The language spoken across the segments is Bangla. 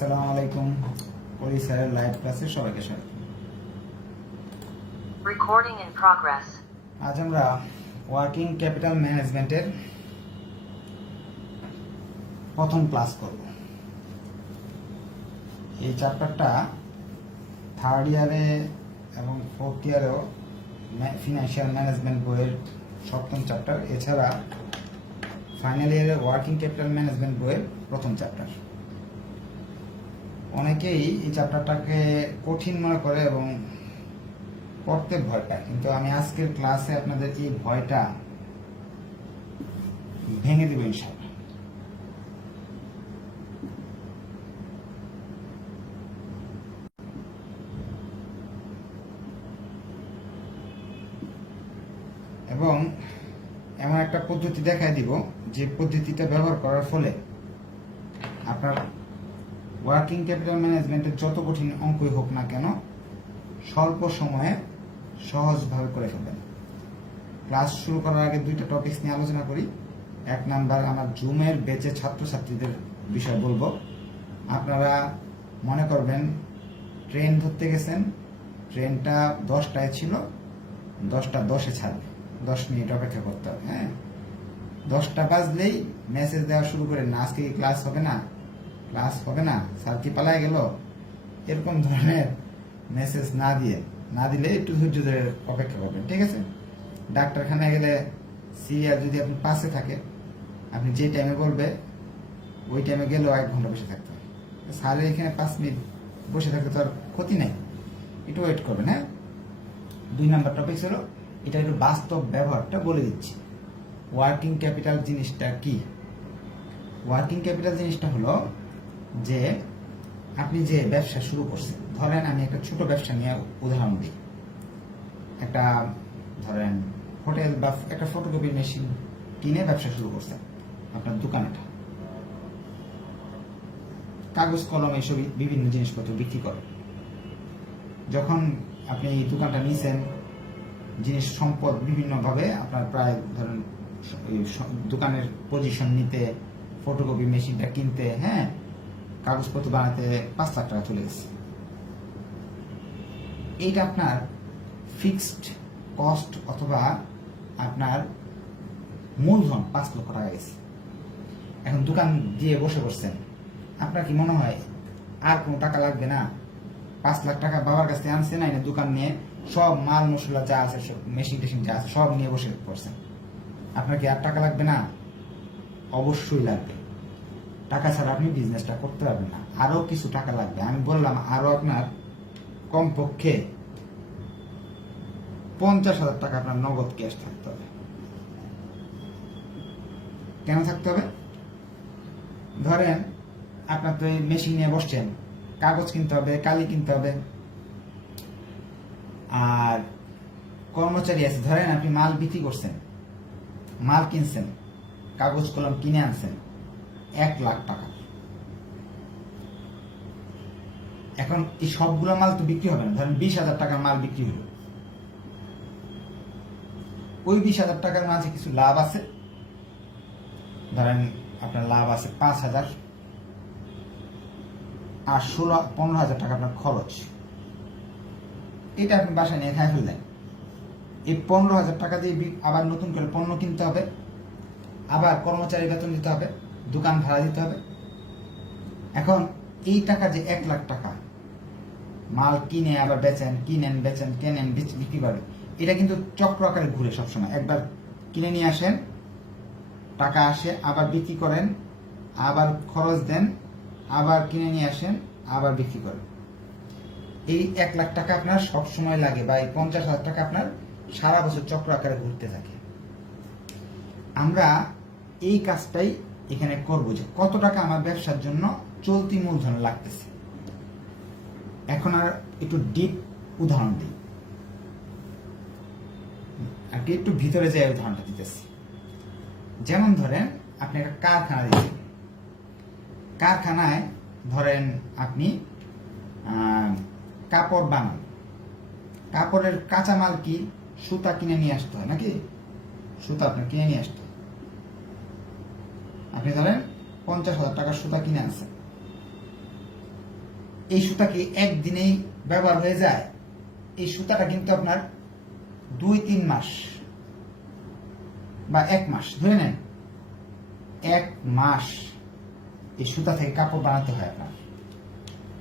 আসসালামু আলাইকুম পরিসরের লাইভ ক্লাসে সবাইকে স্বাগত। Recording in progress. আজ আমরা ওয়ার্কিং ক্যাপিটাল ম্যানেজমেন্টের প্রথম ক্লাস করব। এই চ্যাপ্টারটা থার্ড ইয়ারে এবং ফোর্থ ইয়ারেও ফিনান্সিয়াল ম্যানেজমেন্ট বইয়ের সপ্তম চ্যাপ্টার, এছাড়া ফাইনাল ইয়ারের ওয়ার্কিং ক্যাপিটাল ম্যানেজমেন্ট বইয়ের প্রথম চ্যাপ্টার। অনেকেই এই চ্যাপ্টারটাকে কঠিন মনে করে এবং পড়তে ভয় পায়, কিন্তু আমি আজকের ক্লাসে আপনাদের এই ভয়টা ভেঙে দেব ইনশাআল্লাহ। এবং এমন একটা পদ্ধতি দেখায় দিব যে পদ্ধতিটা ব্যবহার করার ফলে আপনার ওয়ার্কিং ক্যাপিটাল ম্যানেজমেন্টের যত কঠিন অঙ্কই হোক না কেন স্বল্প সময়ে সহজভাবে করে ফেলবেন। ক্লাস শুরু করার আগে দুইটা টপিকস নিয়ে আলোচনা করি। এক নাম্বার, আমার জুমের বেচে ছাত্রছাত্রীদের বিষয় বলবো। আপনারা মনে করবেন ট্রেন ধরতে গেছেন, ট্রেনটা 10টায় ছিল, 10টা 10-এ ছাড়বে, 10 মিনিট অপেক্ষা করতে হবে। হ্যাঁ, 10টা বাজলেই মেসেজ দেওয়া শুরু করে না, আজকে কি ক্লাস হবে না, ক্লাস হবে না, স্যার কি পালায় গেল, এরকম ধরনের মেসেজ না দিলে একটু ধৈর্য ধরে অপেক্ষা করবেন, ঠিক আছে? ডাক্তারখানায় গেলে সিরিয়াল যদি আপনি পাশে থাকে, আপনি যে টাইমে বলবে ওই টাইমে গেলেও 1 ঘন্টা বসে থাকতে হবে। স্যারের এখানে 5 মিনিট বসে থাকতে তো আর ক্ষতি নেই, একটু ওয়েট করবেন। হ্যাঁ, 2 নাম্বার টপিক হলো, এটা একটু বাস্তব ব্যবহারটা বলে দিচ্ছি। ওয়ার্কিং ক্যাপিটাল জিনিসটা কি? ওয়ার্কিং ক্যাপিটাল জিনিসটা হলো যে আপনি যে ব্যবসা শুরু করছেন, ধরেন আমি একটা ছোট ব্যবসা নিয়ে উদাহরণ দিই। একটা ধরেন হোটেল বা একটা ফটোকপি মেশিন কিনে ব্যবসা শুরু করছেন, আপনার দোকানেটা কাগজ কলম এইসব বিভিন্ন জিনিসপত্র বিক্রি করে। যখন আপনি এই দোকানটা নিয়েছেন, জিনিস সম্পদ বিভিন্নভাবে আপনার প্রায় ধরেন দোকানের পজিশন নিতে, ফটোকপি মেশিনটা কিনতে, হ্যাঁ, কাগজপত্র বানাতে 5 লাখ টাকা চলে গেছে। এইটা আপনার ফিক্সড কস্ট অথবা আপনার মূলধন 5 লক্ষ টাকা গেছে। এখন দোকান দিয়ে বসে করছেন, আপনার কি মনে হয় আর কোনো টাকা লাগবে না? 5 লাখ টাকা বাবার কাছে আনছে না, দোকান নিয়ে সব মাল মশলা যা আছে, সব মেশিন টেশিন যা আছে সব নিয়ে বসে পড়ছেন, আপনার কি আর টাকা লাগবে না? অবশ্যই লাগবে। টাকা ছাড়া আপনি বিজনেসটা করতে পারবেন না, আরো কিছু টাকা লাগবে। আমি বললাম আরো আপনার কমপক্ষে 50,000 টাকা আপনার নগদ ক্যাশ থাকতে হবে। কেন থাকতে হবে? ধরেন আপনার তো এই মেশিন নিয়ে বসছেন, কাগজ কিনতে হবে, কালি কিনতে হবে, আর কর্মচারী আছে। ধরেন আপনি মাল বিক্রি করছেন, মাল কিনছেন, কাগজ কলম কিনে আনছেন 1 লাখ টাকা। এখন এই সবগুলো মাল তো বিক্রি হবে না। ধরেন 20,000 টাকার মাল বিক্রি হলো, ওই 20,000 টাকার মাঝে কিছু লাভ আছে। ধরেন আপনার লাভ আছে 5,000, আর 15,000 টাকা আপনার খরচ। এটা আপনি বাসায় নিয়ে খাই ফেললেন। এই 15,000 টাকা দিয়ে আবার নতুন করে পণ্য কিনতে হবে, আবার কর্মচারী বেতন দিতে হবে, দোকান ভাড়া দিতে হবে। এখন এই টাকা যে 1 লাখ টাকা মাল কিনে আবার বেচেন, কিনেন বেচেন, কেনেন বিক্রি করেন, এটা কিন্তু চক্র আকারে ঘুরে সবসময়। একবার কিনে নিয়ে আসেন, টাকা আসে, আবার বিক্রি করেন, আবার খরচ দেন, আবার কিনে নিয়ে আসেন, আবার বিক্রি করেন। এই 1 লাখ টাকা আপনার সব সময় লাগে, বা এই 50,000 টাকা আপনার সারা বছর চক্র আকারে ঘুরতে থাকে। আমরা এই কাজটাই এখানে করব, যে কত টাকা আমার ব্যবসার জন্য চলতি মূলধন লাগতেছে। এখন আর একটু ডিপ উদাহরণ দিই, আর কি একটু ভিতরে যাই উদাহরণটা দিতেছি। যেমন ধরেন আপনি একটা কারখানা দিচ্ছেন, কারখানায় ধরেন আপনি কাপড় বানান, কাপড়ের কাঁচামাল কি? সুতা কিনে নিয়ে আসতে হয় নাকি? সুতা আপনার কিনে নিয়ে আসতে হয়। আপনি ধরেন 50,000 টাকার সুতা কিনে আনছেন, এই সুতা কি একদিনেই ব্যবহার হয়ে যায়? এই সুতাটা কিন্তু আপনার 2-3 মাস বা 1 মাস ধরে নেন, 1 মাস এই সুতা থেকে কাপড় বানাতে হয় আপনার,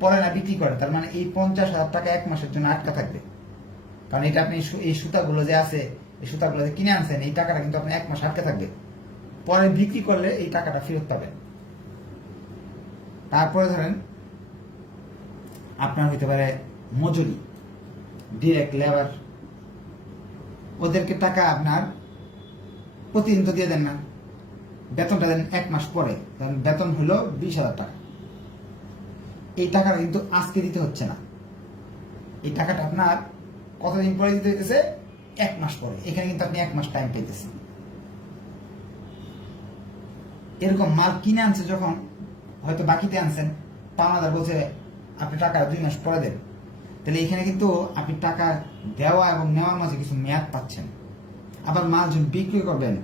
পরে না বিক্রি করে। তার মানে এই 50,000 টাকা 1 মাসের জন্য আটকা থাকবে। কারণ এটা আপনি এই সুতাগুলো যে আছে, এই সুতাগুলো যে কিনে আনছেন, এই টাকাটা কিন্তু আপনার 1 মাস আটকে থাকবে, পরে বিক্রি করলে এই টাকাটা ফেরত পাবেন। তারপরে ধরেন আপনার হইতে পারে মজুরি, ডিরেক্ট লেবার, ওদেরকে টাকা আপনার প্রতিদিন তো দিয়ে দেন না, বেতনটা দেন 1 মাস পরে। বেতন হলো 20,000 টাকা, এই টাকাটা কিন্তু আজকে দিতে হচ্ছে না, এই টাকাটা আপনার কতদিন পরে দিতে হইতেছে? 1 মাস পরে। এখানে কিন্তু আপনি 1 মাস টাইম পেতেছেন। এরকম মাল কিনে আনছে যখন, হয়তো বাকিতে আনছেন, পাওনাদার বলছে আপনি টাকা 2 মাস পরে দেন, তাহলে এখানে কিন্তু আপনি টাকা দেওয়া এবং নেওয়ার মাঝে কিছু মেয়াদ পাচ্ছেন। আবার মাল যখন বিক্রি করবেন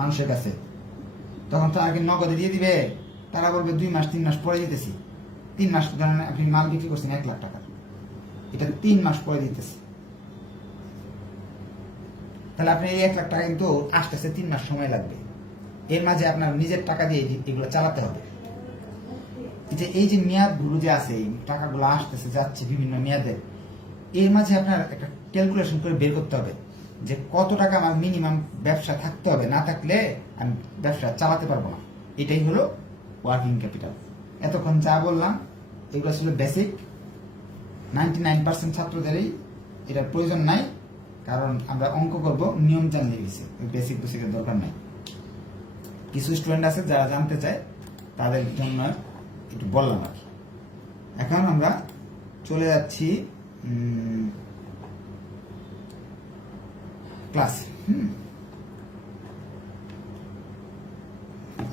মানুষের কাছে, তখন তো আগে নগদে দিয়ে দিবে, তারা বলবে 2 মাস 3 মাস পরে দিতেছি। 3 মাস ধরেন আপনি মাল বিক্রি করছেন 1 লাখ টাকা, এটা 3 মাস পরে দিতেছে, তাহলে আপনি এই 1 লাখ টাকা কিন্তু আস্তে আস্তে 3 মাস সময় লাগবে। এর মাঝে আপনার নিজের টাকা দিয়ে এগুলো চালাতে হবে। এই যে মেয়াদগুলো যে আছে, এই টাকাগুলো আসতেছে যাচ্ছে বিভিন্ন মেয়াদে, এর মাঝে আপনার একটা ক্যালকুলেশন করে বের করতে হবে যে কত টাকা আমার মিনিমাম ব্যবসা থাকতে হবে, না থাকলে আমি ব্যবসা চালাতে পারবো না। এটাই হলো ওয়ার্কিং ক্যাপিটাল। এতক্ষণ যা বললাম এগুলো ছিল বেসিক। 99% ছাত্রদেরই এটার প্রয়োজন নাই, কারণ আমরা অঙ্ক করব নিয়ম জানলে গেছে, বেসিক বেসিকের দরকার নাই। কিছু স্টুডেন্ট আছে যারা জানতে চায়, তাদের জন্য একটু বললাম আর কি। এখন আমরা চলে যাচ্ছি ক্লাস।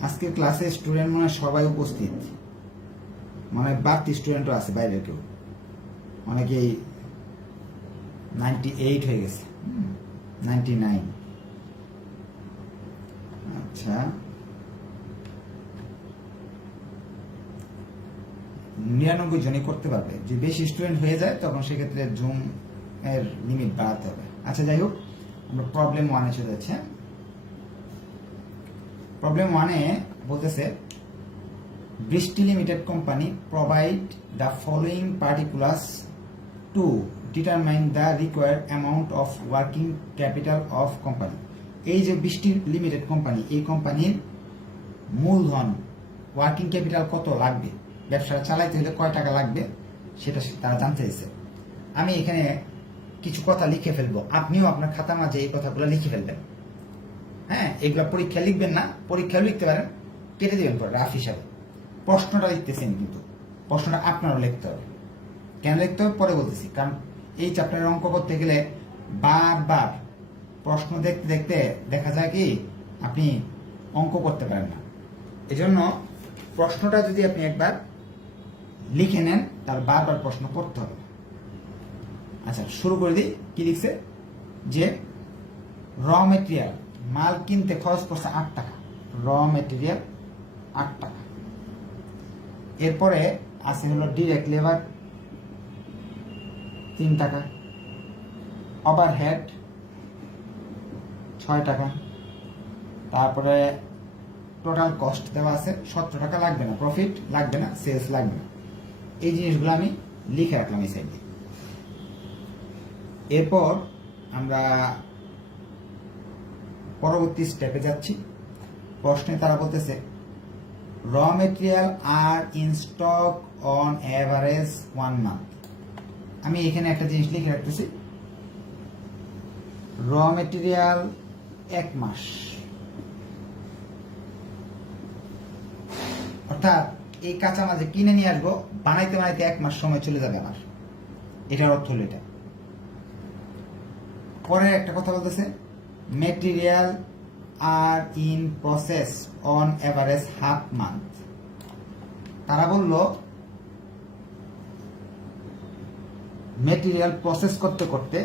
আজকের ক্লাসে স্টুডেন্ট মনে হয় সবাই উপস্থিত, মানে বাড়তি স্টুডেন্টও আছে, বাইরে কেউ অনেকেই 98 হয়ে গেছে, 99। আচ্ছা, 99 জনই করতে পারবে। যে বেশি স্টুডেন্ট হয়ে যায় তখন সেক্ষেত্রে জুম এর লিমিট বাড়াতে হবে। আচ্ছা, যাই হোক, আমরা প্রবলেম 1-এ চলে যাচ্ছি। প্রবলেম 1-এ বলতেছে বৃষ্টি limited company provide the following particulars to determine the required amount of working capital of company. এই যে বৃষ্টি লিমিটেড কোম্পানি, এই কোম্পানির মূলধন ওয়ার্কিং ক্যাপিটাল কত লাগবে, ব্যবসা চালাইতে হলে কয় টাকা লাগবে, সেটা তারা জানতে চাইছে। আমি এখানে কিছু কথা লিখে ফেলবো, আপনিও আপনার খাতার মাঝে এই কথাগুলো লিখে ফেলবেন। হ্যাঁ, এগুলো পরীক্ষা লিখবেন না, পরীক্ষাও লিখতে পারেন, কেটে দেবেন পরে রাফ হিসাবে। প্রশ্নটা লিখতেছেন কিন্তু প্রশ্নটা আপনারও লিখতে হবে। কেন লিখতে হবে পরে বলতেছি, কারণ এই চ্যাপ্টারের অঙ্ক করতে গেলে বারবার প্রশ্ন দেখতে দেখতে দেখা যায় কি আপনি অঙ্ক করতে পারেন না। এজন্য প্রশ্নটা যদি আপনি একবার লিখে নেন, তার বারবার প্রশ্ন পড়তে হবে। আচ্ছা, শুরু করে দিই। কি লিখছে যে র মেটেরিয়াল, মাল কিনতে খরচ করছে 8 টাকা, র মেটেরিয়াল 8 টাকা। এরপরে আছে হলো ডিরেক্ট লেবার 3 টাকা, ওভারহেড 6 টাকা, তারপরে টোটাল কস্ট দেওয়া আছে 17 টাকা, লাগবে না, প্রফিট লাগবে না, সেলস লাগবে না। এই জিনিসগুলো আমি লিখে রাখলাম এই সাইডে। এরপর আমরা পরবর্তী স্টেপে যাচ্ছি। প্রশ্নে তারা বলতেছে raw material are in stock on average 1 month. আমি এখানে একটা জিনিস লিখে রাখতেছি, র মেটেরিয়াল 1 মাস, অর্থাৎ এই কাঁচা মাল যে কিনে নিয়ে আসবো, বানাইতে বানাইতে 1 মাস সময় চলে যাবে আমার, এটার অর্থ হলো এটা। পরে একটা কথা বলতেছে material are in process on average half month. তারা বলল মেটেরিয়াল প্রসেস করতে করতে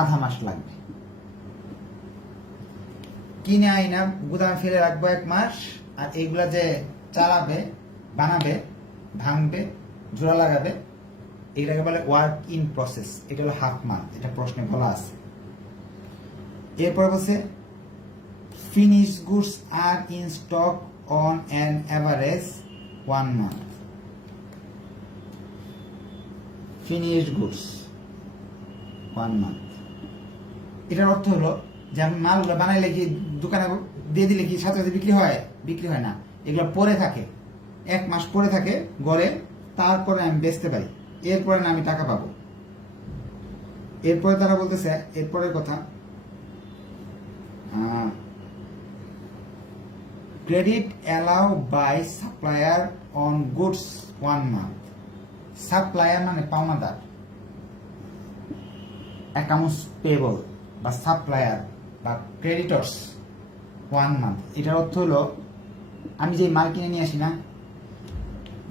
আধা মাস লাগবে। কিনে আইনা গুদামে ফেলে রাখবো 1 মাস, আর এইগুলা যে চালাবে, বানাবে, ভাঙবে, জোড়া লাগাবে, এটাকে বলে ওয়ার্ক ইন প্রসেস। এটা হলো হাফ মান্থ, এটা প্রশ্নে বলা আছে। এরপর বলছে finish goods are in stock on an average 1 month। Finish goods 1 month, এটার অর্থ হলো যে আমি মালগুলো বানাইলে কি দোকানে দিয়ে দিলে কি সাথে সাথে বিক্রি হয়? বিক্রি হয় না, এগুলো পরে থাকে, 1 মাস পরে থাকে গড়ে, তারপরে আমি বেচতে পারি, এরপরে না আমি টাকা পাবো। এরপরে তারা বলতেছে, এরপরের কথা, credit allow by supplier on goods 1 month। Supplier মানে পাওনাদার, অ্যাকাউন্টস পেবল বা সাপ্লায়ার বা ক্রেডিটর্স 1 month। এটার অর্থ হলো আমি যে মাল কিনে নিয়ে আসি না,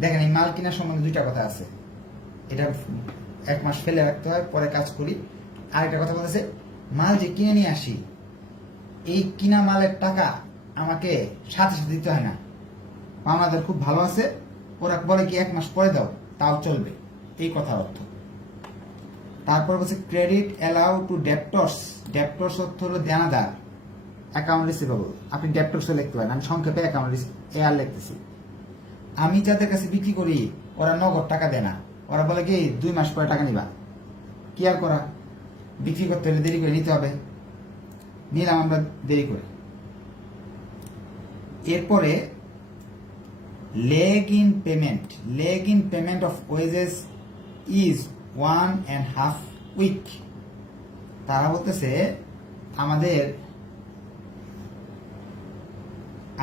দেখেন এই মাল কেনার সম্বন্ধে দুইটা কথা আছে, এটা 1 মাস ফেলে রাখতে হয়, পরে কাজ করি। আরেকটা কথা বলতেছে, মাল যে কিনে নিয়ে আসি, এই কিনা মালের টাকা আমাকে সাথে সাথে দিতে হয় না, আমাদের খুব ভালো আছে, ওরা বলে কি 1 মাস পরে দাও, তাও চলবে, এই কথার অর্থ। তারপর বলছে ক্রেডিট অ্যালাউ টু ডেপ্টর্স। ডেপ্টর্স অর্থ হলো দেনাদার, অ্যাকাউন্ট রিসিভেবল। আপনি ডেপ্টর্সও লিখতে পারেন, আমি সংক্ষেপে অ্যাকাউন্ট এআর লিখতেছি। আমি যাদের কাছে বিক্রি করি ওরা নগদ টাকা দেয় না, ওরা বলে কি 2 মাস পরে টাকা নিবা। কি আর করা, বিক্রি করতে হলে দেরি করে নিতে হবে, নিলাম আমরা দেরি করে। এরপরে lag in payment. Lag in payment of wages is 1.5 week. তারা বলতেছে আমাদের,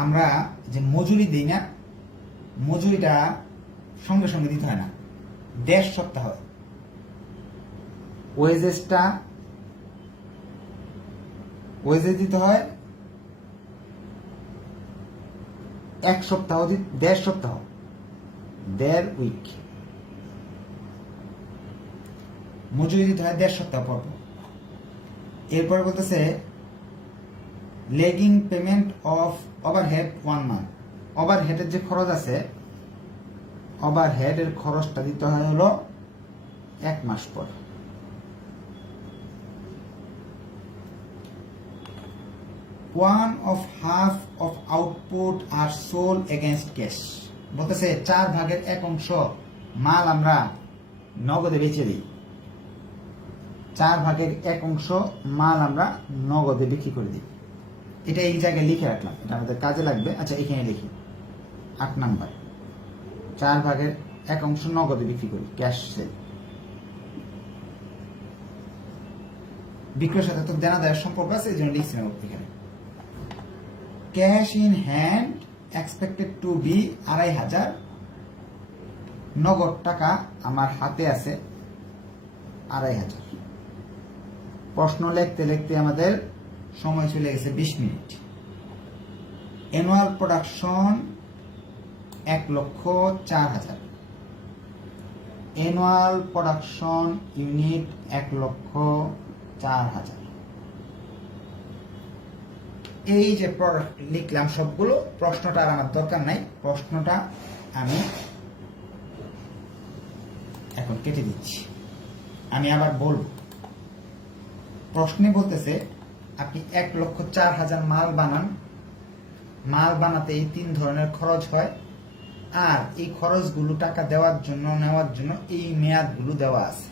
আমরা যে মজুরি দিই না, মজুরিটা সঙ্গে সঙ্গে দিতে হয় না, 1.5 সপ্তাহ। ওয়েজেস দিতে হয় 1 সপ্তাহ, 1.5 সপ্তাহ, 1.5 উইক। মজুরি দিতে হয় 1.5 সপ্তাহ পর। এরপরে বলতেছে lagging payment of overhead 1 month। ওভারহেডের যে খরচ আছে, ওভারহেডের খরচটা দিতে হয় হলো 1 মাস পর। One of half of output are sold against cash. বলতেছে 1/4 মাল আমরা নগদে বেচে দিই, 1/4 মাল আমরা নগদে বিক্রি করে দিই। এটা এই জায়গায় লিখে রাখলাম, এটা আমাদের কাজে লাগবে। আচ্ছা, এখানে লিখি 8 নাম্বার, 1/4 নগদে বিক্রি করি, ক্যাশ সেল। বিক্রয়ের সাথে তো দেনাদারের সম্পর্ক আছে, এই জন্য লিখছি না এখানে। Cash in hand expected to be 2500। নগদ টাকা আমার হাতে আছে 2500। প্রশ্ন লিখতে লিখতে আমাদের সময় চলে গেছে 20 minute. Annual production 1,04,000। Annual production unit 1,04,000। এই যে লিখলাম সবগুলো, প্রশ্নটা আর আমার দরকার নাই, প্রশ্নটা আমি এখন কেটে দিচ্ছি। আমি আবার বলবো, প্রশ্নে বলতেছে আপনি 1,04,000 মাল বানান, মাল বানাতে এই 3 ধরনের খরচ হয়, আর এই খরচগুলো টাকা দেওয়ার জন্য নেওয়ার জন্য এই মেয়াদগুলো দেওয়া আছে।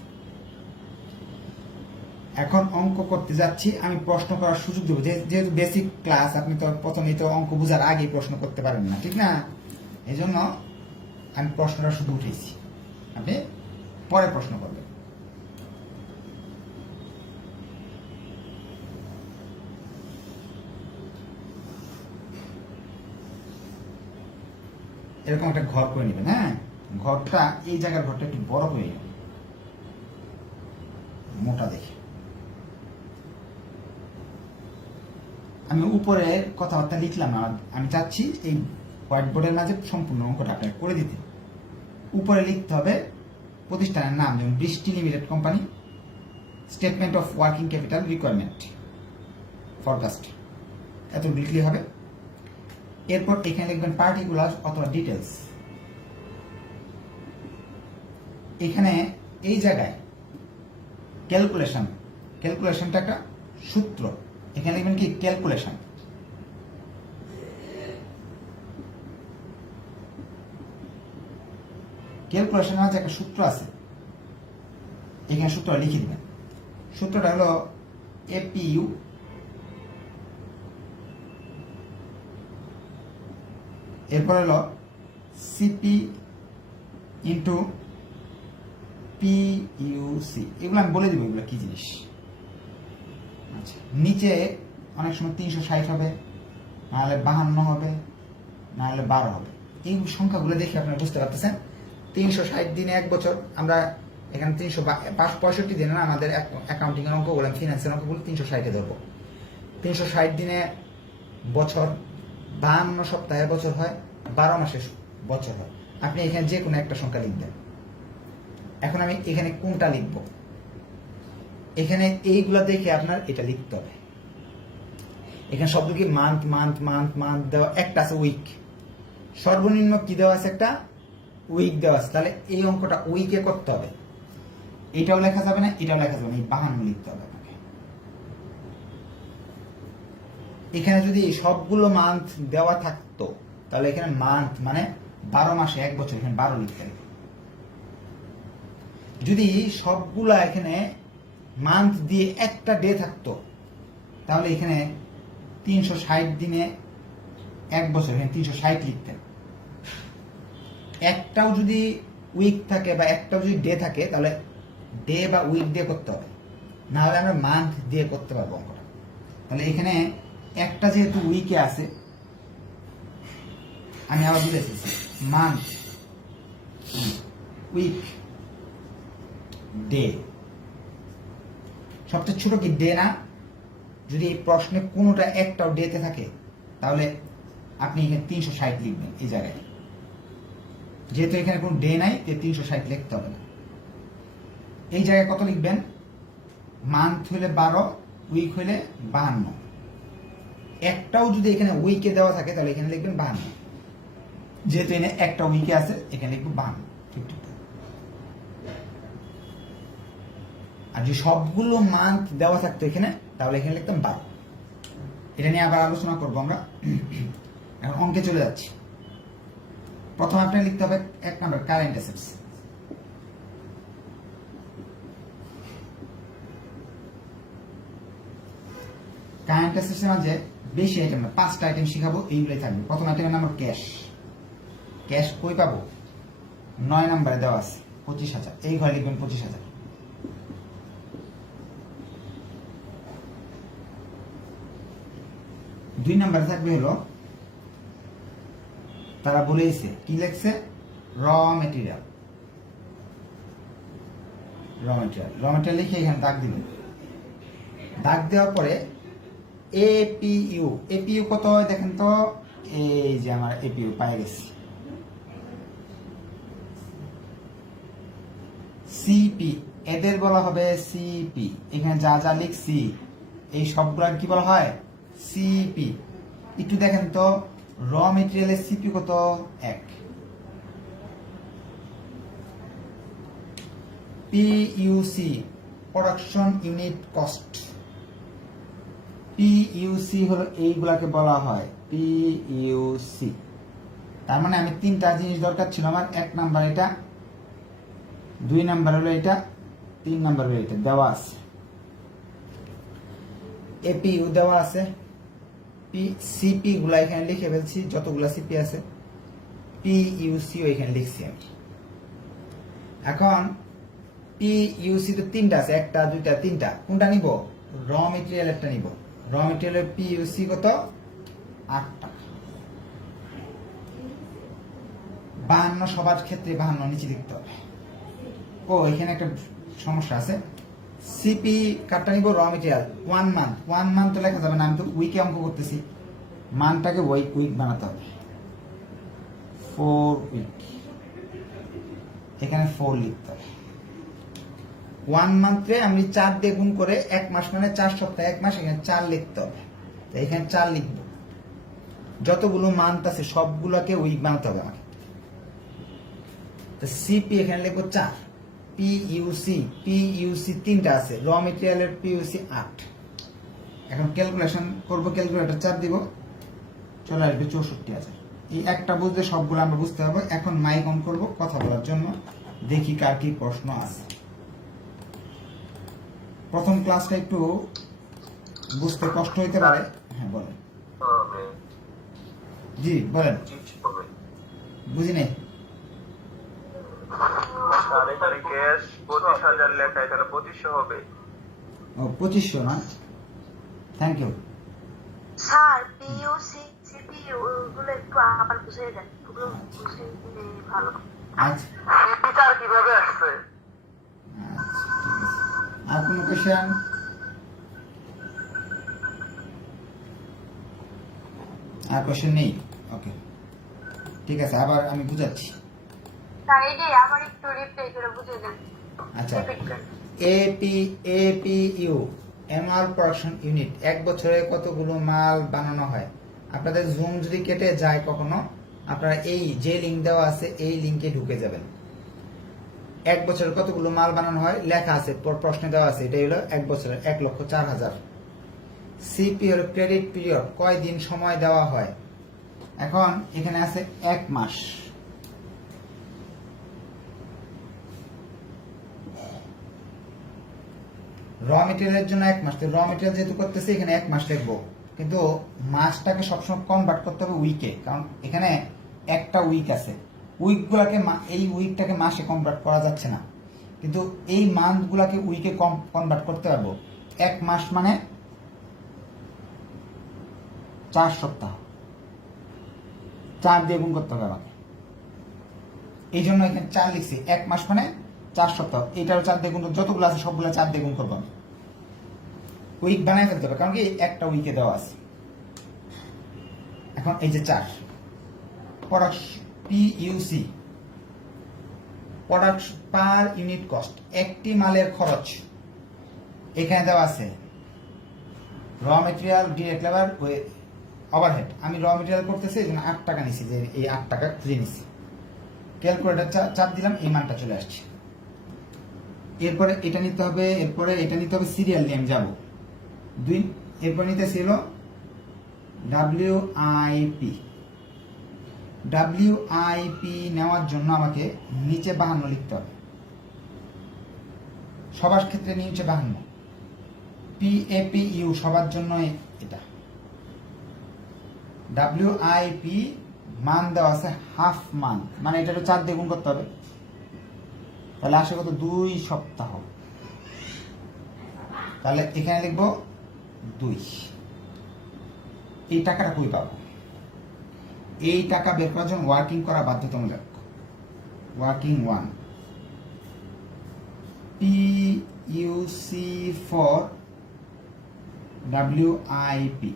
এখন অঙ্ক করতে যাচ্ছি, আমি প্রশ্ন করার সুযোগ দেবো, যেহেতু বেসিক ক্লাস, আপনি তো প্রথমেই তো অঙ্ক বোঝার আগেই প্রশ্ন করতে পারেন না, ঠিক না? এই জন্য আমি প্রশ্নটা শুধু উঠেছি, আপনি পরে প্রশ্ন করবেন। এরকম একটা ঘর করে নেবেন, হ্যাঁ? ঘরটা, এই জায়গার ঘরটা একটু বড় করে নেবেন, মোটা দেখে। আমি উপরে কথাবার্তা লিখলাম না, আমি চাচ্ছি এই হোয়াইট বোর্ডের মাঝে সম্পূর্ণ অঙ্কটা আপনাকে করে দিতে। উপরে লিখতে হবে প্রতিষ্ঠানের নাম, যেমন বৃষ্টি limited company, statement of working capital requirement, forecast, এত লিখলে হবে। এরপর এখানে লিখবেন পার্টিকুলার অথবা ডিটেলস। এখানে এই জায়গায় ক্যালকুলেশনটা একটা সূত্র, এখানে লিখবেন কি ক্যালকুলেশন। ক্যালকুলেশন আছে একটা সূত্র আছে, এখানে সূত্রটা লিখে দিবেন। সূত্রটা হলো এপিইউ এরপর হলো সিপি ইন্টু পিইউসি। এগুলো আমি বলে দিব এগুলো কি জিনিস। আচ্ছা, নিচে অনেক সময় 360 হবে, নাহলে 52 হবে, নাহলে 12 হবে। এই সংখ্যাগুলো দেখে আপনারা বুঝতে পারতেছেন 360 দিনে 1 বছর। আমরা এখানে 365 দিনে না, আমাদের অ্যাকাউন্টিং এর অঙ্কগুলো, ফিনান্সের অঙ্কগুলো 360-এ ধরবো। 360 দিনে বছর, 52 সপ্তাহে বছর হয়, 12 মাসে বছর হয়। আপনি এখানে যে কোনো একটা সংখ্যা লিখবেন। এখন আমি এখানে কোনটা লিখব, এখানে এইগুলা দেখে আপনার এটা লিখতে হবে। এখানে শব্দ কি মান্থ মান্থ মান্থ মান্থ দেওয়া, একটা আছে উইক, সর্বনিম্ন কি দেওয়া আছে, একটা উইক দেওয়া আছে। তাহলে এই অঙ্কটা উইকে করতে হবে। এটাও লেখা যাবে না, এটাও লেখা যাবে না, এই 52 লিখতে হবে আপনাকে। এখানে যদি সবগুলো মান্থ দেওয়া থাকতো তাহলে এখানে মান্থ মানে 12 মাসে 1 বছর, এখানে 12 লিখতে হবে। যদি সবগুলা এখানে মান্থ দিয়ে একটা ডে থাকতো তাহলে এখানে 360 দিনে 1 বছর, এখানে 360 লিখতেন। একটাও যদি উইক থাকে বা একটাও যদি ডে থাকে তাহলে ডে বা উইক দিয়ে করতে হবে, না হলে আমরা মান্থ দিয়ে করতে পারবো অঙ্কটা। তাহলে এখানে একটা যেহেতু উইকে আছে, আমি আবার বলে এসেছি মান্থ উইক ডে। সবচেয়ে ছোট কি ডে না? যদি এই প্রশ্নে কোনোটা একটাও ডেতে থাকে তাহলে আপনি এখানে 360 লিখবেন এই জায়গায়। যেহেতু এখানে কোনো ডে নাই, 360 লিখতে হবে না। এই জায়গায় কত লিখবেন? মান্থ হইলে 12, উইক হইলে 52। একটাও যদি এখানে উইকে দেওয়া থাকে তাহলে এখানে লিখবেন 52। যেহেতু এখানে একটা উইকে আছে, এখানে লিখবো 52। আর যদি সবগুলো মান্থ দেওয়া থাকতো এখানে তাহলে এখানে লিখতাম 12। এটা নিয়ে আবার আলোচনা করবো আমরা। এখন অঙ্কে চলে যাচ্ছি। প্রথমে আপনার লিখতে হবে 1 নম্বর কারেন্ট অ্যাসেটস। কারেন্ট অ্যাসেটসের মাঝে বেশি আইটেম না, 5টা আইটেম শিখাবো, এইগুলোই থাকবে। প্রথম আইটেমের নাম ক্যাশ। ক্যাশ কই পাবো? 9 নম্বরে দেওয়া আছে 25,000। এই ঘরে লিখবেন 25,000। দুই নম্বরে থাকবে হলো, তারা বলেছে কি লিখছে, র মেটেরিয়াল। র মেটেরিয়াল লিখে এখানে দাগ দিবেন। দাগ দেওয়ার পরে এপিইউ। এপিইউ কত হয় দেখেন তো, এই যে আমার এপিইউ পাই গেছি। সিপি এদের বলা হবে সিপি। এখানে যা যা লিখছি এই সবগুলা কি বলা হয়? সিপি। একটু দেখেন তো র মেটেরিয়ালের সিপি কত? 1। পিইউসি প্রোডাকশন ইউনিট কস্ট। পিইউসি হলো এইগুলাকে বলা হয় পিইউসি। তার মানে আমি 3টা জিনিস দরকার ছিল আমার। 1 নাম্বার এটা, 2 নাম্বার হলো এটা, 3 নাম্বার হলো এটা। দেওয়া আছে এপিইউ দেওয়া আছে। সিপি গুলা এখানে লিখে ফেলছি, যতগুলা সিপি আছে। পিইউসিও এখানে লিখছি আমি। এখন পিইউসি তো 3টা আছে, 1টা 2টা 3টা। কোনটা নিব? র মেটেরিয়াল একটা নিব। র মেটেরিয়ালের পিইউসি কত? 8টা। 52 সবার ক্ষেত্রে 52 নিচে লিখতে হবে। ও এখানে একটা সমস্যা আছে। সিপি কার্ডটা নিব, র মেটেরিয়াল 1 মান্থ। 1 মান্থ তো লেখা যাবে না, আমি তো উইকে অঙ্ক করতেছি। মান্থটাকে উইক বানাতে হবে। 4 উইক, এখানে 4 লিখতে হবে। 1 মান্থে আমি 4 দিয়ে গুণ করে 1 মাস মানে 4 সপ্তাহ, 1 মাস, এখানে 4 লিখতে হবে। তো এখানে 4 লিখব। যতগুলো মান্থ আছে সবগুলোকে উইক বানাতে হবে আমাকে। তো সিপি এখানে লিখবো 4, পিইউসি 3টা আছে, র মেটেরিয়ালের পিইউসি 8। এখন ক্যালকুলেশন করব, ক্যালকুলেটর চাপ দিব, চলে আসবে 64,000। এই একটা বুঝতে সবগুলো আমরা বুঝতে পারবো। এখন মাইক অন করব কথা বলার জন্য, দেখি কার কি প্রশ্ন আছে। প্রথম ক্লাসটা একটু বুঝতে কষ্ট হইতে পারে। হ্যাঁ বলেন। জি বলেন, বুঝি নাই। 25,000 লেখা, এখানে 2500 হবে। ও 2500 না, থ্যাংক ইউ স্যার। পিইউসি সিপিইউ গুলো একটু আবার বুঝিয়ে দেন, পুরো বুঝিয়ে দিলে ভালো। আচ্ছা সিপিটা কিভাবে আসছে? আচ্ছা ঠিক আছে। আর কোনো কোশ্চেন? আর কোশ্চেন নেই? ওকে ঠিক আছে, আবার আমি বুঝাচ্ছি। স্যার এটাই আবার একটু রিপ্লাই করে বুঝিয়ে দেন। আচ্ছা, রিপিট করেন। এপিইউ অ্যানুয়াল প্রোডাকশন ইউনিট, এক বছরে কতগুলো মাল বানানো হয়। আপনাদের জুম যদি কেটে যায় কখনো, আপনারা এই যে লিঙ্ক দেওয়া আছে এই লিঙ্কে ঢুকে যাবেন। এক বছরে কতগুলো মাল বানানো হয় লেখা আছে, প্রশ্নে দেওয়া আছে। এটা হলো এক বছরে 1,04,000। সিপি হলো ক্রেডিট পিরিয়ড, কয় দিন সময় দেওয়া হয়। এখন এখানে আছে 1 মাস। র মেটেরিয়ালের জন্য 1 মাস, তো র মেটেরিয়াল যেহেতু করতেছে এখানে 1 মাস লিখবো, কিন্তু মাসটাকে সবসময় কনভার্ট করতে হবে উইকে, কারণ এখানে একটা উইক আছে। উইকগুলোকে এই উইকটাকে মাসে কনভার্ট করা যাচ্ছে না, কিন্তু এই মান্থগুলোকে উইকে কনভার্ট করতে পারবো। 1 মাস মানে 4 সপ্তাহ, 4 দিয়ে গুণ করতে হবে আমাকে। এই জন্য এখানে 4 লিখছি। 1 মাস মানে 4 সপ্তাহ, এটারও 4 দিয়ে গুণ, যতগুলো আছে সবগুলো 4 দিয়ে গুণ করবো। উইক বানায় ফেলতে হবে, কারণ কি একটা উইকে দেওয়া আছে। এখন এই যে 4 পিইউসি প্রোডাক্ট পার ইউনিট কস্ট, একটি মালের খরচ এখানে দেওয়া আছে। র মেটেরিয়াল, ডিরেক্ট লেবার, ওভারহেড। আমি র মেটেরিয়াল করতেছি এই জন্য 8 টাকা নিছি, যে এই 8 টাকা খুঁজে নিছি। ক্যালকুলেটর চাপ দিলাম, এই মানটা চলে আসছে। এরপরে এটা নিতে হবে, এরপরে এটা নিতে হবে, সিরিয়াল নেম যাব 2। এরপর নিতে ছিল ডাব্লিউআইপি। ডাব্লিউআইপি নেওয়ার জন্য আমাকে নিচে 52 লিখতে হবে, সবার ক্ষেত্রে নিচে 52। পিএপিইউ সবার জন্য এটা। ডাব্লিউআইপি মান দেওয়া আছে হাফ মান্থ, মানে এটা 4 দিয়ে গুণ করতে হবে, তাহলে আসে কত 2 সপ্তাহ। তাহলে এখানে লিখবো 2। এই টাকাটা কই পাবো? এই টাকা বের করার জন্য ওয়ার্কিং করা বাধ্যতামূলক। ওয়ার্কিং 1 পিইউসি ফর ডাব্লিউআইপি,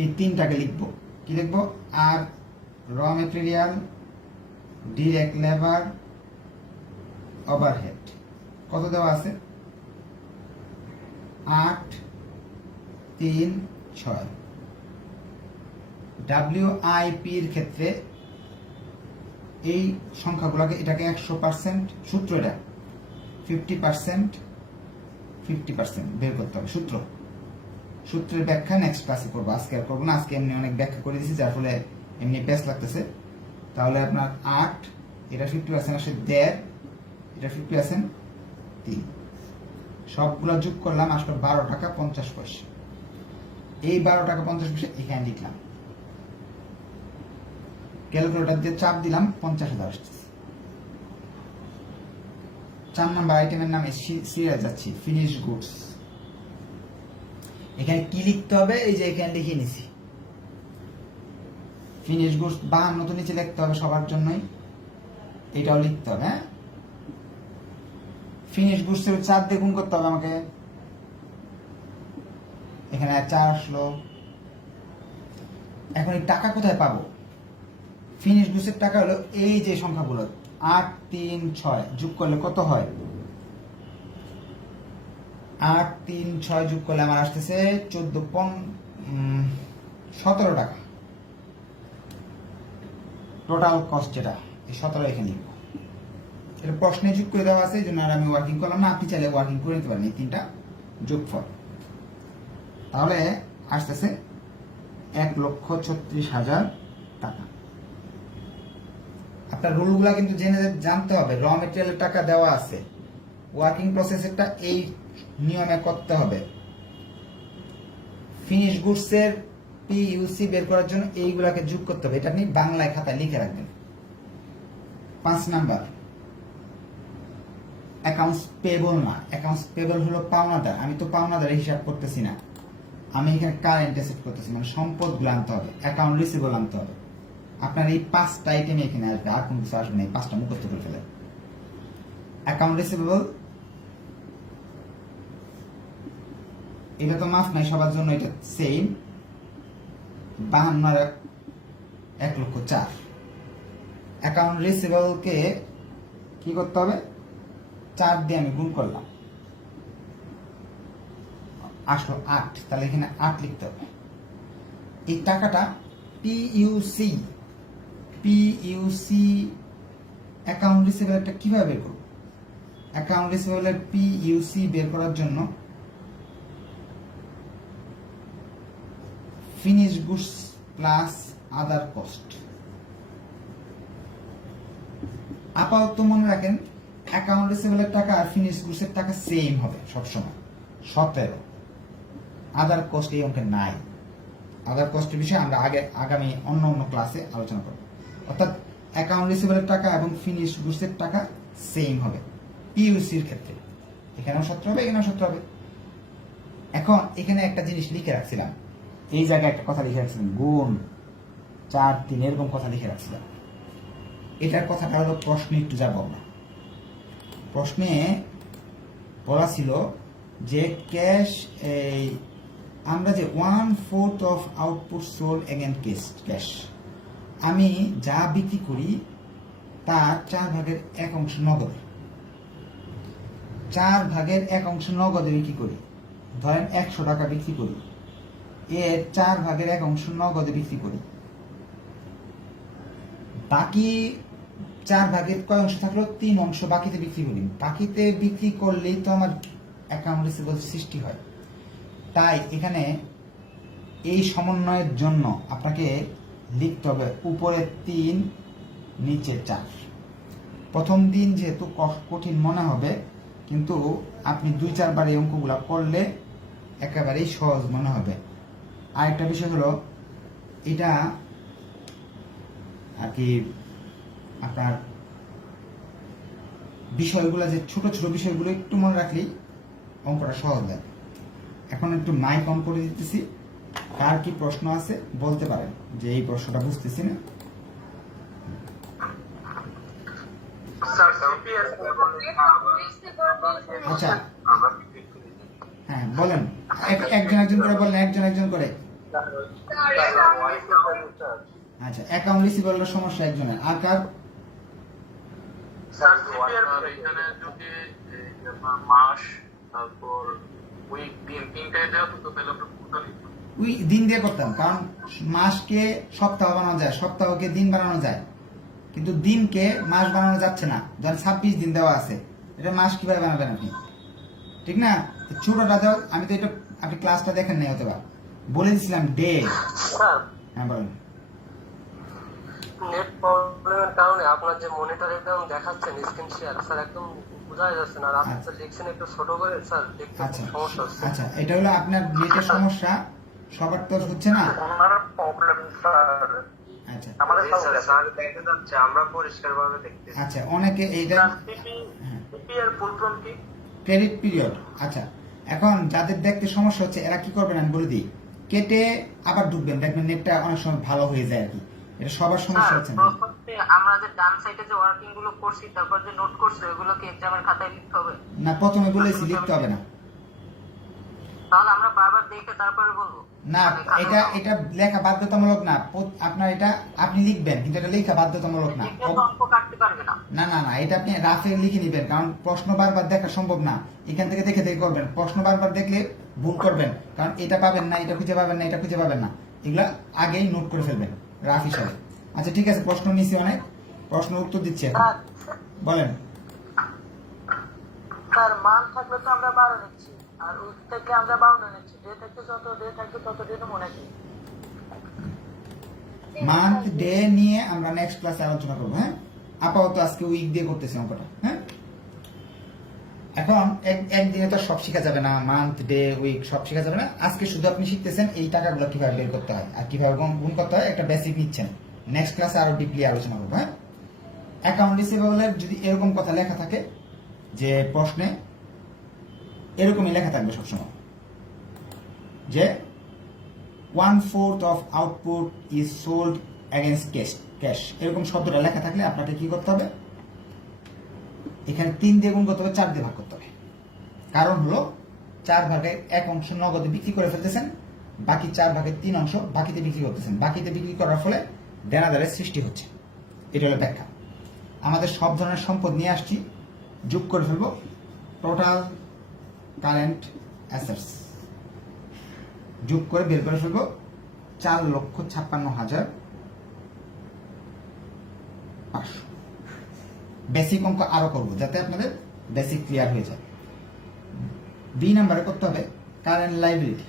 এই 3টাকে লিখবো। কি লিখবো? আর র মেটেরিয়াল, ডিরেক্ট লেবার, ওভারহেড কত দেওয়া আছে? 8, 3, 6। ডাব্লিউআইপি এর ক্ষেত্রে এই সংখ্যাগুলোকে, এটাকে 100%, সূত্র এটা 50%, 50% বের করতে হবে। সূত্রের ব্যাখ্যা নেক্সট ক্লাসে করবো, আজকে আর করবো না। আজকে এমনি অনেক ব্যাখ্যা করে দিয়েছি, যার ফলে এমনি পেস লাগতেছে। তাহলে আপনার 8, এটা 50% আসে 1.5, এটা 50% 3, সবগুলো যোগ করলাম, আসলে 12 টাকা 50 পয়সা। এই 12 টাকা 50 পয়সা এখানে লিখলাম, ক্যালকুলেটর দিয়ে চাপ দিলাম, 50,000 আসতেছে। 4 নম্বর আইটেমের নামে সিরিয়াল যাচ্ছি, ফিনিশ গুডস। এখানে কি লিখতে হবে? এই যে এখানে লিখে নিছি, ফিনিশ গুডস 52 তো নিচে লিখতে হবে সবার জন্যই, এটাও লিখতে হবে। হ্যাঁ, ফিনিশ গুডস এর 4 দিয়ে গুণ করতে হবে আমাকে। এখানে 4 আসলো। এখন এই টাকা কোথায় পাবো? ফিনিশ গুডস এর টাকা হলো এই যে সংখ্যাগুলো, 8, 3, 6 যোগ করলে কত হয়? 8, 3, 6 যোগ করলে আমার আসতেছে 14, 17 টাকা টোটাল কস্ট, যেটা এই 17 এখানে লিখবো। এটা প্রশ্নে যোগ করে দেওয়া আছে, এই জন্য আর আমি ওয়ার্কিং করলাম না। আপনি চাইলে ওয়ার্কিং করে নিতে পারেন এই তিনটা যোগফল। তাহলে আসতেছে 1,36,000 টাকা। আপনার রুলগুলা কিন্তু জেনে জানতে হবে। র মেটেরিয়ালের টাকা দেওয়া আছে, ওয়ার্কিং প্রসেসেরটা এই নিয়মে করতে হবে। ফিনিশ গুডসের পিইউসি বের করার জন্য এইগুলাকে যোগ করতে হবে। এটা আপনি বাংলায় খাতায় লিখে রাখবেন। 5 নাম্বার, অ্যাকাউন্টস পেবল না, অ্যাকাউন্টস পেবল হলো পাওনাদার। আমি তো পাওনাদার হিসাব করতেছি না, আমি এখানে কারেন্ট অ্যাসেট করতেছি, মানে সম্পদগুলো আনতে হবে। অ্যাকাউন্ট রিসিভেবল আনতে হবে। আপনার এই 5টা আইটেম এখানে আসবে, আর কোনো কিছু আসবে না। এই 5টা মুখস্থ করে ফেলে। অ্যাকাউন্ট রিসিভেবল, এটা তো মাফ নাই সবার জন্য, এটা সেম। 52 আর 1,04,000। অ্যাকাউন্ট রিসিভেবলকে কি করতে হবে? 4 দিয়ে আমি গুণ করলাম, আসলো 8। তাহলে এখানে 8 লিখতে হবে। এই টাকাটা পিইউসি অ্যাকাউন্ট রিসিভেবলটা কিভাবে বের করব? অ্যাকাউন্ট রিসিভেবলের পিইউসি বের করার জন্য ফিনিশ গুডস প্লাস আদার কস্ট। আপাতত মনে রাখেন অ্যাকাউন্ট রিসিভেবলের টাকা আর ফিনিশ গুডস এর টাকা সেম হবে সবসময়, 17। আদার কস্ট এই অঙ্কে নাই। আদার কস্টের বিষয়ে আমরা আগামী অন্য ক্লাসে আলোচনা করব। অর্থাৎ অ্যাকাউন্ট রিসিভেবলের টাকা এবং ফিনিশ গুডস এর টাকা সেম হবে পিইউসির ক্ষেত্রে। এখানেও 17 হবে, এখানেও 17 হবে। এখন এখানে একটা জিনিস লিখে রাখছিলাম, এই জায়গায় একটা কথা লিখে রাখছিলাম, গুণ 4, 3 এরকম কথা লিখে রাখছিলাম। এটার কথাটা হলো প্রশ্নে একটু যাবো না। প্রশ্নে বলা ছিল যে ক্যাশ, এই আমরা যে 1/4 of output sold against cash, আমি যা বিক্রি করি তার 4/1 নগদ। 4/1 নগদে বিক্রি করি। ধরেন 100 টাকা বিক্রি করি, এর 4/1 নগদে বিক্রি করি। বাকি 4/, কয় অংশ থাকলো? 3 অংশ বাকিতে বিক্রি করি। বাকিতে বিক্রি করলেই তো আমার অ্যাকাউন্ট রিসিভেবল সৃষ্টি হয়। তাই এখানে এই সমন্বয়ের জন্য আপনাকে লিখতে হবে উপরে 3 নিচে 4। প্রথম দিন যেহেতু কঠিন মনে হবে, কিন্তু আপনি 2-4 বার এই অঙ্কগুলো করলে একেবারেই সহজ মনে হবে। আরেকটা বিষয় হলো, এটা আর কি আপনার বিষয়গুলো, যে ছোট ছোট বিষয়গুলো একটু মনে রাখলেই অঙ্কটা সহজ লাগে। এখন একটু মাইক অন করে দিতেছি, কার কি প্রশ্ন আছে বলতে পারেন, যে এই প্রশ্নটা বুঝতেছি না। স্যার সিপিএস আচ্ছা, হ্যাঁ বলেন, একজন করে বলেন, একজন করে। আচ্ছা, অ্যাকাউন্ট রিসিভেবলের সমস্যা একজনের, আর কার? স্যার সিপিএস এখানে যদি মাস, তারপর উইক, দিন, 3টায় দেওয়া তো তাহলে আমরা কোনটা লিখব? ওই দিন দিয়ে করতাম, কারণ মাসকে সপ্তাহ বানানো যায়, সপ্তাহকে দিন বানানো যায়, কিন্তু দিনকে মাস বানানো যাচ্ছে না। ধরেন 26 দিন দেওয়া আছে, এটা মাস কিভাবে বানাবেন আপনি? ঠিক না? ছোটটা দাও। আমি তো এটা, আপনি ক্লাসটা দেখেন নাই হতে পারে, বলে দিছিলাম ডে। স্যার হ্যাঁ বলেন। নেট প্রবলেমের কারণে আপনার যে মনিটর একদম দেখাচ্ছেন স্ক্রিন শেয়ার, স্যার একদম বোঝা যাচ্ছে না। আর আপনি তো লিখছেন একটু ছোট করে, স্যার দেখতে আচ্ছা খুব সমস্যা হচ্ছে। আচ্ছা, এটা হলো আপনার নেটের সমস্যা, সবার তো হচ্ছে না। ওনার প্রবলেম স্যার, আচ্ছা আমাদের স্যার দেখা যাচ্ছে, আমরা পরিষ্কারভাবে দেখতেছি। আচ্ছা, অনেকে এইটা সিপি এর ফুল ফর্ম কি? Credit period. আচ্ছা, এখন যাদের দেখতে সমস্যা হচ্ছে এরা কি করবেন আমি বলে দিই, কেটে আবার ঢুকবেন, দেখবেন নেটটা অনেক সময় ভালো হয়ে যায় আর কি। এটা সবার সমস্যা হচ্ছে না। আমরা যে ডান সাইডে যে ওয়ার্কিং গুলো করছি, তারপর যে নোট করছি, ওগুলো কি এক্সামের খাতায় লিখতে হবে? না, প্রথমে বলেছি লিখতে হবে না। তাহলে আমরা বারবার দেখে তারপরে বলবো? না, এটা লেখা বাধ্যতামূলক না। আপনার এটা আপনি লিখবেন, কিন্তু এটা লেখা বাধ্যতামূলক না। লিখলে তো অঙ্ক কাটতে পারবে না। না না না, এটা আপনি রাফে লিখে নিবেন, কারণ প্রশ্ন বারবার দেখা সম্ভব না। এখান থেকে দেখে দেখে করবেন, প্রশ্ন বারবার দেখলে ভুল করবেন, কারণ এটা পাবেন না, এটা খুঁজে পাবেন না, এটা খুঁজে পাবেন না। এগুলা আগেই নোট করে ফেলবেন রাফ হিসাবে। আচ্ছা ঠিক আছে, প্রশ্ন নিছি অনেক, প্রশ্ন উত্তর দিচ্ছি এখন। বলেন। স্যার মান থাকলে তো আমরা 12 নিচ্ছি, আর উইক থেকে আমরা 52 নিচ্ছি, ডে থেকে যত ডে থাকবে তত ডে নেবো নাকি? মান্থ ডে নিয়ে আমরা নেক্সট ক্লাসে আলোচনা করবো। হ্যাঁ, আপাতত আজকে উইক দিয়ে করতেছি অঙ্কটা। হ্যাঁ, এখন একদিনে তো সব শেখা যাবে না, মান্থ ডে উইক সব শেখা যাবে না। আজকে শুধু আপনি শিখতেছেন এই টাকাগুলো কিভাবে বের করতে হয় আর কিভাবে গুণ করতে হয়, একটা বেসিক নিচ্ছেন। নেক্সট ক্লাসে আরো ডিপলি আলোচনা করবো। হ্যাঁ, অ্যাকাউন্ট রিসিভেবলের যদি এরকম কথা লেখা থাকে যে প্রশ্নে, এরকমই লেখা থাকবে সবসময় যে 1/4 of output is sold against cash, এরকম শব্দটা লেখা থাকলে আপনাকে কি করতে হবে, এখানে 3 দিয়ে গুণ করতে হবে, 4 দিয়ে ভাগ করতে হবে। কারণ হলো 4 ভাগের 1 অংশ নগদে বিক্রি করে ফেলতেছেন, বাকি 4 ভাগের 3 অংশ বাকিতে বিক্রি করতেছেন। বাকিতে বিক্রি করার ফলে দেনাদারের সৃষ্টি হচ্ছে। এটা হলো ব্যাখ্যা। আমাদের সব ধরনের সম্পদ নিয়ে আসছি, যোগ করে ফেলবো টোটাল কারেন্ট অ্যাসেটস, যোগ করে বের করে ফেলবো 4,56,500। বেসিক অঙ্ক আরো করবো যাতে আপনাদের বেসিক ক্লিয়ার হয়ে যায়। বি নাম্বারে করতে হবে কারেন্ট লাইবিলিটি।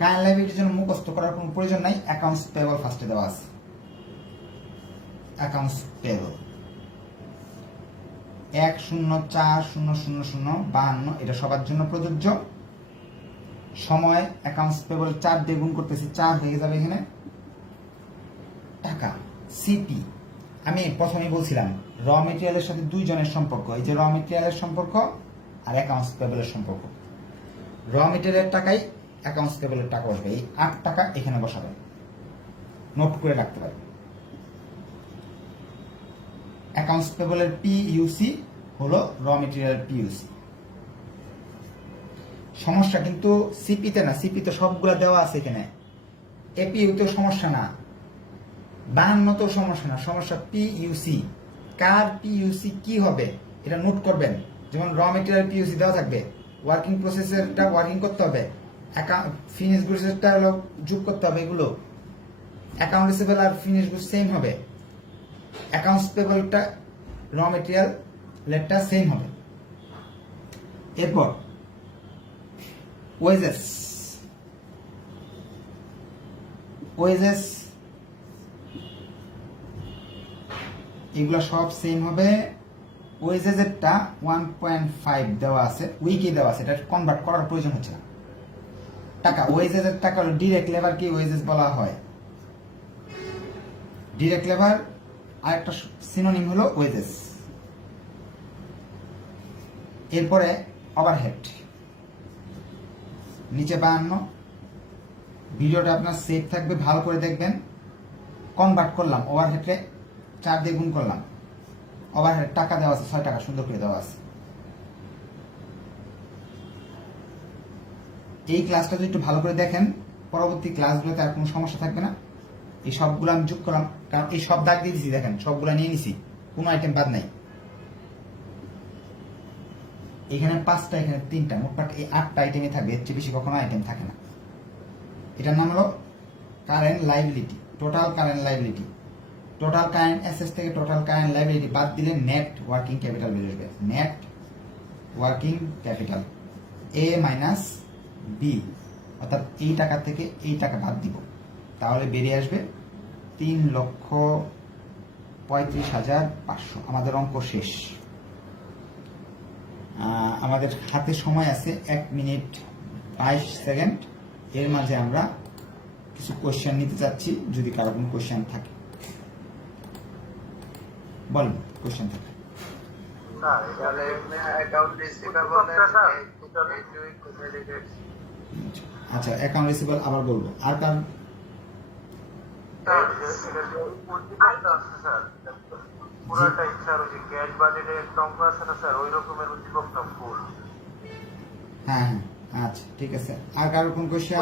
কারেন্ট লাইবিলিটির জন্য মুখস্থ করার কোনো প্রয়োজন নাই, অ্যাকাউন্টস পেয়েবল ফার্স্টে দেওয়া আছে। অ্যাকাউন্টস পেয়েবল 104,000,052, এটা সবার জন্য প্রযোজ্য। সময় অ্যাকাউন্টস পেয়েবল 4 দিয়ে গুণ করতেছি, 4 হয়ে যাবে এখানে। টাকা সিপি, আমি প্রথমেই বলছিলাম র মেটেরিয়ালের সাথে 2 জনের সম্পর্ক, এই যে র মেটেরিয়ালের সম্পর্ক আর অ্যাকাউন্টস পেয়েবলের সম্পর্ক। র মেটেরিয়ালের টাকাই অ্যাকাউন্টস পেয়েবলের টাকা বসবে, এই 8 টাকা এখানে বসাবেন, নোট করে রাখতে পারবেন। অ্যাকাউন্টস পেয়েবলের পিইউসি হলো র মেটেরিয়াল পিইউসি। সমস্যা কিন্তু সিপিতে না, সিপিতে সবগুলা দেওয়া আছে এখানে। এপিইউতেও সমস্যা না, 52তেও সমস্যা না, সমস্যা পিইউসি। কার পিইউসি কি হবে এটা নোট করবেন। যেমন র মেটেরিয়াল পিইউসি দেওয়া থাকবে, ওয়ার্কিং প্রসেসেরটা ওয়ার্কিং করতে হবে, ফিনিশ গুডসেরটা হলো যোগ করতে হবে। এগুলো অ্যাকাউন্ট রিসিভেবল আর ফিনিশ গুডস সেম হবে, অ্যাকাউন্টস পেয়েবলটা র মেটেরিয়াল লেটটা সেম হবে। এরপর ওয়েজেস, ওয়েজেস এগুলো সব সেম হবে। ওয়েজেস এরটা 1.5 দেওয়া আছে, উইকে দেওয়া আছে, এটা কনভার্ট করার প্রয়োজন হচ্ছে না। টাকা ওয়েজেস এর টাকা হলো ডিরেক্ট লেবার, কি ওয়েজেস বলা হয়। ডিরেক্ট লেবার আরেকটা সিনোনিম হলো ওয়েজেস। এরপরে ওভারহেড, নিচে 52। ভিডিওটা আপনার সেভ থাকবে, ভালো করে দেখবেন। কনভার্ট করলাম, ওভারহেডে 4 দিয়ে গুণ করলাম, ওভারহেড টাকা দেওয়া আছে 6 টাকা, সুন্দর করে দেওয়া আছে। এই ক্লাসটা যদি একটু ভালো করে দেখেন, পরবর্তী ক্লাসগুলোতে আর কোনো সমস্যা থাকবে না। এই সবগুলো আমি যোগ করলাম, কারণ এই সব দাগ দিয়ে দিচ্ছি, দেখেন সবগুলো নিয়ে নিছি, কোনো আইটেম বাদ নাই। এখানে 5টা, এখানে 3টা, মোটমাট এই 8টা আইটেমই থাকবে, এর চেয়ে বেশি কখনো আইটেম থাকে না। এটার নাম হলো current liability, total current liability. Total current assets থেকে টোটাল কারেন্ট লাইবিলিটি বাদ দিলে নেট ওয়ার্কিং ক্যাপিটাল বেরিয়ে আসবে। Net working capital A minus B, অর্থাৎ এই টাকা থেকে এই টাকা বাদ দিব, তাহলে বেরিয়ে আসবে 3,35,500। আমাদের অঙ্ক শেষ। আমাদের হাতে সময় আছে 1 মিনিট 22 সেকেন্ড। এর মাঝে আমরা কিছু কোয়েশ্চেন নিতে চাচ্ছি, যদি কারো কোনো কোয়েশ্চেন থাকে বলেন। কোয়েশ্চেন থাকে? আচ্ছা, অ্যাকাউন্ট রিসিভেবল আবার বলবো। আর কারণ হ্যাঁ হ্যাঁ, আচ্ছা ঠিক আছে। আর কারো কোন কোয়েশ্চেন?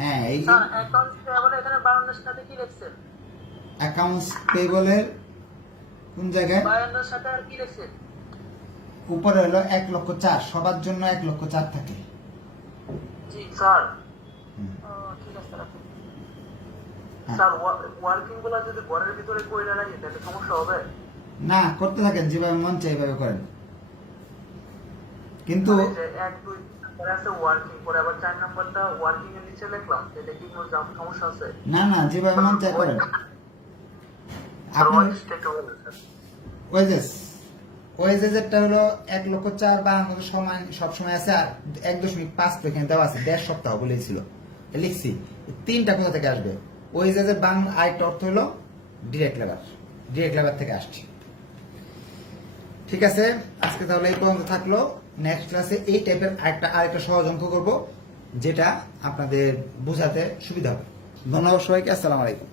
হ্যাঁ, এই অ্যাকাউন্টস পেয়েবল এখানে 52 সাথে কি লিখছেন? অ্যাকাউন্টস পেয়েবলের কোন জায়গায়? 52 সাথে আর কি লিখছেন? উপরে হলো 1,04,000, সবার জন্য 1,04,000 থাকে। জি স্যার ও, ঠিক আছে রাখুন। হ্যাঁ। স্যার ওয়ার্কিং গুলো যদি ঘরের ভিতরে করে রাখি তাহলে সমস্যা হবে? না, করতে থাকেন, যেভাবে মন চাই এভাবে করেন, কিন্তু এই যে 1 2 পরে আছে ওয়ার্কিং, পরে আবার 4 নাম্বারটা ওয়ার্কিং এর নিচে লিখলাম, এটা কি কোনো সমস্যা আছে? না না, যেভাবে মন চাই করেন। স্যার আপনার ওয়ার্কটা একটু বলুন স্যার। ওয়েজেসটা হলো 1,04,000 বা আমাদের সমান সবসময় আছে, আর 1.5 তো এখানে দেওয়া আছে, 1.5 সপ্তাহ বলেছিল, লিখছি। তিনটা কোথা থেকে আসবে? ওয়েজেসের আরেকটা অর্থ হলো ডিরেক্ট লেবার থেকে আসছে। ঠিক আছে, আজকে তাহলে এই পর্যন্ত থাকলো। নেক্সট ক্লাসে এই টাইপের আরেকটা সহজ অঙ্ক করবো, যেটা আপনাদের বোঝাতে সুবিধা হবে। ধন্যবাদ সবাইকে, আসসালামু আলাইকুম।